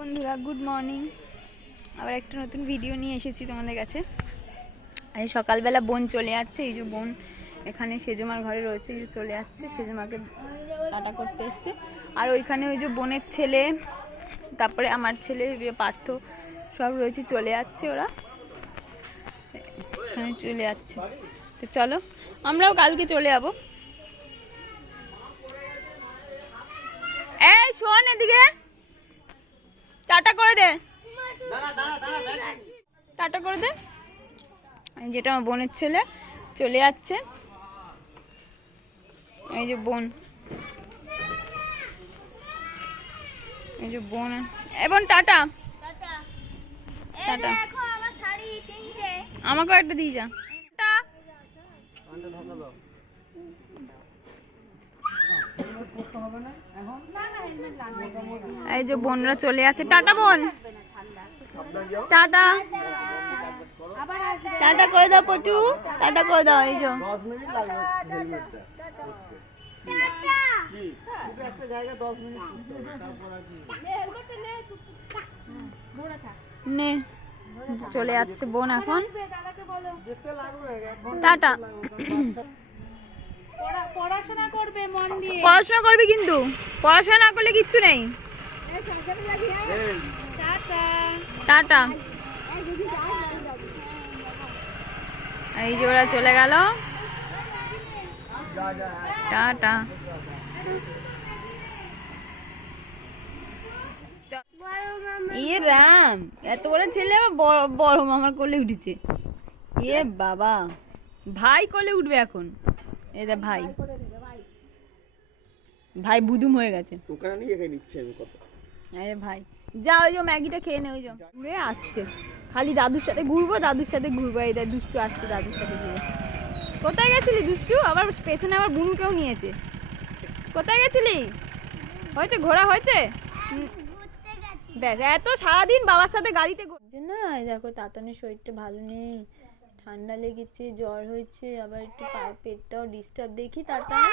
বন্ধুরা, good morning. আবার একটা নতুন ভিডিও নিয়ে এসেছি তোমাদের কাছে। আজ সকালবেলা বোন চলে যাচ্ছে, এই যে বোন এখানে সেজমার ঘরে রয়েছে, এই যে চলে যাচ্ছে, সেজমাকে টাটা করতে এসছে। আর ওইখানে ওই যে বোনের ছেলে, তারপরে আমার ছেলে পার্থ সব রয়েছে, চলে যাচ্ছে, ওরা এখানে চলে যাচ্ছে। তো চলো, আমরাও কালকে চলে যাবো। এই শোন, এদিকে টাটা করে দে, টাটা করে দে। যেটা আমার বোনের ছেলে চলে যাচ্ছে, এই যে বোন, এই যে বোন, এবং টাটা টাটা। আমাকেও একটা দিয়ে যা। এই যে বোনরা চলে যাচ্ছে, টাটা বোন, টাটা টাটা করে দাও পটু, টাটা করে দাও। এই যে নে, চলে যাচ্ছে বোন এখন, টাটা। পড়াশোনা করবে মন দিয়ে, পড়াশোনা করবি, কিন্তু পড়াশোনা না করলে কিচ্ছু নেই। টাটা। এই যে ওরা চলে গেল, টাটা। ইয়ে রাম, এত বড় ছেলে আবার বড় মামার কোলে উঠেছে। ইয়ে বাবা, ভাই কোলে উঠবে এখন। এটা ভাই, ভাই বুদুম হয়ে গেছে। আরে ভাই যা, ওই যে ম্যাগিটা খেয়ে নে, ওই যে ঘুরে আসছে, খালি দাদুর সাথে ঘুরবো, দাদুর সাথে ঘুরবো। এই দুষ্টু আসছে, দাদুর সাথে ঘুরবো। কোথায় গেছিলি দুষ্টু? আবার পেছনে আবার বুনুকেও নিয়েছে। কোথায় গেছিলি? হয়েছে, ঘোরা হয়েছে? ব্যাস, এত সারাদিন বাবার সাথে গাড়িতে না। দেখো তাতানের শরীরটা ভালো নেই, ঠান্ডা লেগেছে, জ্বর হয়েছে, আবার একটু পেটটাও ডিস্টার্ব। দেখি তাতান,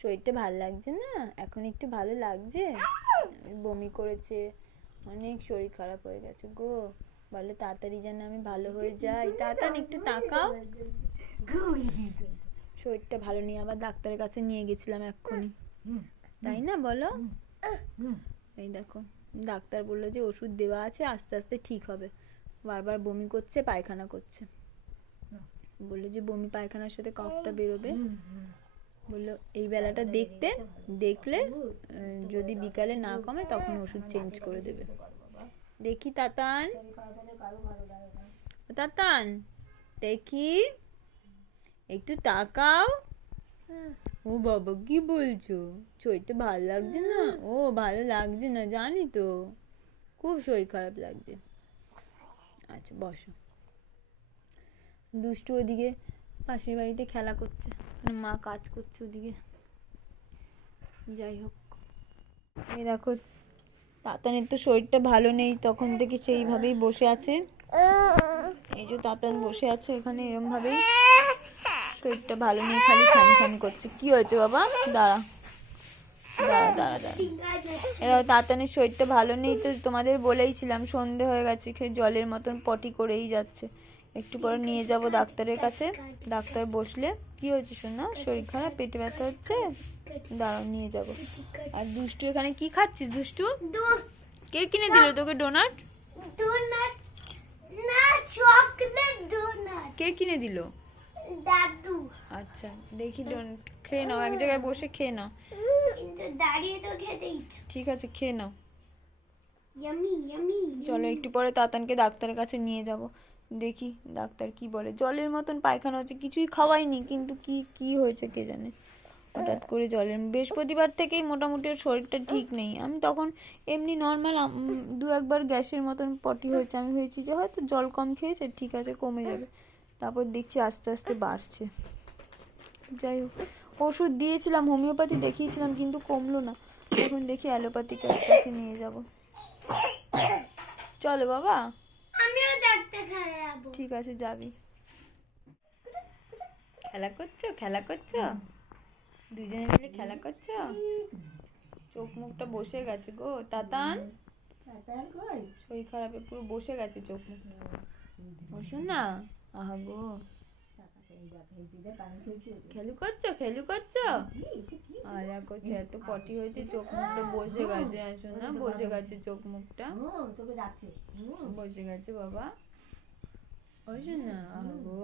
শরীরটা ভালো লাগছে না এখন, একটু ভালো লাগছে? বমি করেছে, অনেক শরীর খারাপ হয়ে গেছে গো। বলে তাড়াতাড়ি যেন আমি ভালো হয়ে যাই। তাতান একটু তাকাও, শরীরটা ভালো নেই, আবার ডাক্তারের কাছে নিয়ে গেছিলাম এক্ষুনি, তাই না বলো? এই দেখো, ডাক্তার বললো যে ওষুধ দেওয়া আছে, আস্তে আস্তে ঠিক হবে। বারবার বমি করছে, পায়খানা করছে, বললো যে বমি পায়খানার সাথে কফটা বেরোবে। বললো এই বেলাটা দেখলে যদি বিকালে না কমে তখন ওষুধ চেঞ্জ করে দেবে। দেখি তাতান, তাতান দেখি, একটু তাকাও। ও বাবা, কি বলছো? শরীরটা ভালো লাগছে না? ও ভালো লাগছে না, জানি তো, খুব শরীর খারাপ লাগছে। আচ্ছা বসো। দুষ্টু ওদিকে পাশের বাড়িতে খেলা করছে, মা কাজ করছে ওদিকে। যাই হোক, এই দেখো তাতানের তো শরীরটা ভালো নেই, তখন থেকে সেইভাবেই বসে আছে। এই যে তাতান বসে আছে এখানে এরম ভাবেই, শরীরটা ভালো নেই, খালি খান খান করছে। কি হয়েছে বাবা? দাঁড়া দাঁড়া দাঁড়া দাঁড়া। এবার তাতানের শরীরটা ভালো নেই, তো তোমাদের বলেইছিলাম, সন্ধে হয়ে গেছে, জলের মতন পটি করেই যাচ্ছে। একটু পরে নিয়ে যাব ডাক্তারের কাছে, ডাক্তার বসলে। কি হয়েছে শোনা? শরীর খারাপ, পেটে ব্যথা হচ্ছে? দাঁড়াও, নিয়ে যাব। আর দুষ্টু এখানে কি খাচ্ছিস দুষ্টু? কে কিনে দিল তোকে ডোনাট? কে কিনে দিল? দাদু। আচ্ছা দেখি, খেয়ে নাও, এক জায়গায় বসে খেয়ে নাও। দাঁড়িয়ে তো খেতে ইচ্ছে। ঠিক আছে, খেয়ে নাও। Yummy yummy. চলো একটু পরে তাতানকে ডাক্তারের কাছে নিয়ে যাব, দেখি ডাক্তার কি বলে। জলের মতন পায়খানা হচ্ছে, কিছুই খাওয়াইনি, কিন্তু কি কি হয়েছে কে জানে, হঠাৎ করে জলের। বৃহস্পতিবার থেকেই মোটামুটি ওর শরীরটা ঠিক নেই। আমি তখন এমনি নর্মাল দু একবার গ্যাসের মতন পটি হয়েছে, আমি ভেবেছি যে হয়তো জল কম খেয়েছে, ঠিক আছে কমে যাবে। তারপর দেখছি আস্তে আস্তে বাড়ছে। যাই হোক, ওষুধ দিয়েছিলাম, হোমিওপ্যাথি দেখিয়েছিলাম, কিন্তু কমলো না। এখন দেখি অ্যালোপ্যাথিক কাছে নিয়ে যাব। চলো বাবা, আমিও দেখতে খারাপ। ঠিক আছে যাবি। খেলা করছো, খেলা করছো, দুজনে মিলে খেলা করছো। চোখ মুখটা বসে গেছে গো তাতান। শরীর খারাপে পুরো বসে গেছে চোখ মুখ। বসুন না, আহা গো খেলু করছো খেলু করছো, আয়া করছে, এত পটি হয়েছে চোখ মুখটা বসে গেছে। আসুন না, বসে গেছে চোখ মুখটা, বসে গেছে বাবা। বসুন না, আহা গো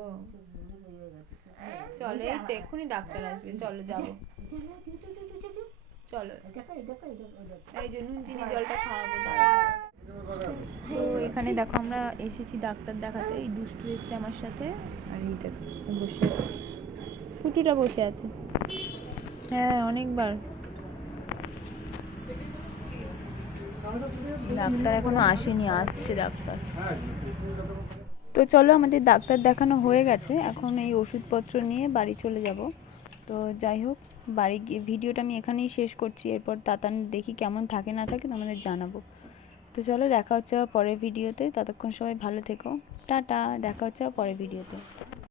চলো, এই তো এক্ষুনি ডাক্তার আসবে, চলো যাবো, চলো। এই যে নুন চিনি জলটা খাওয়াবো, দাঁড়াও। তো এখানে দেখো আমরা এসেছি ডাক্তার দেখাতে, এই দুষ্টু এসছে আমার সাথে, আর এই দেখো বসে আছে, পুটুটা বসে আছে। হ্যাঁ অনেকবার। ডাক্তার এখনো আসেনি, আসছে ডাক্তার। তো চলো, আমাদের ডাক্তার দেখানো হয়ে গেছে, এখন এই ওষুধপত্র নিয়ে বাড়ি চলে যাব। তো যাই হোক, বাড়ি গিয়ে ভিডিওটা আমি এখানেই শেষ করছি, এরপর তাতান দেখি কেমন থাকে না থাকে তোমাদের জানাবো। তো চলো, দেখা হচ্ছে আবার পরের ভিডিওতে, ততক্ষণ সবাই ভালো থেকো, টাটা, দেখা হচ্ছে আবার পরের ভিডিওতে।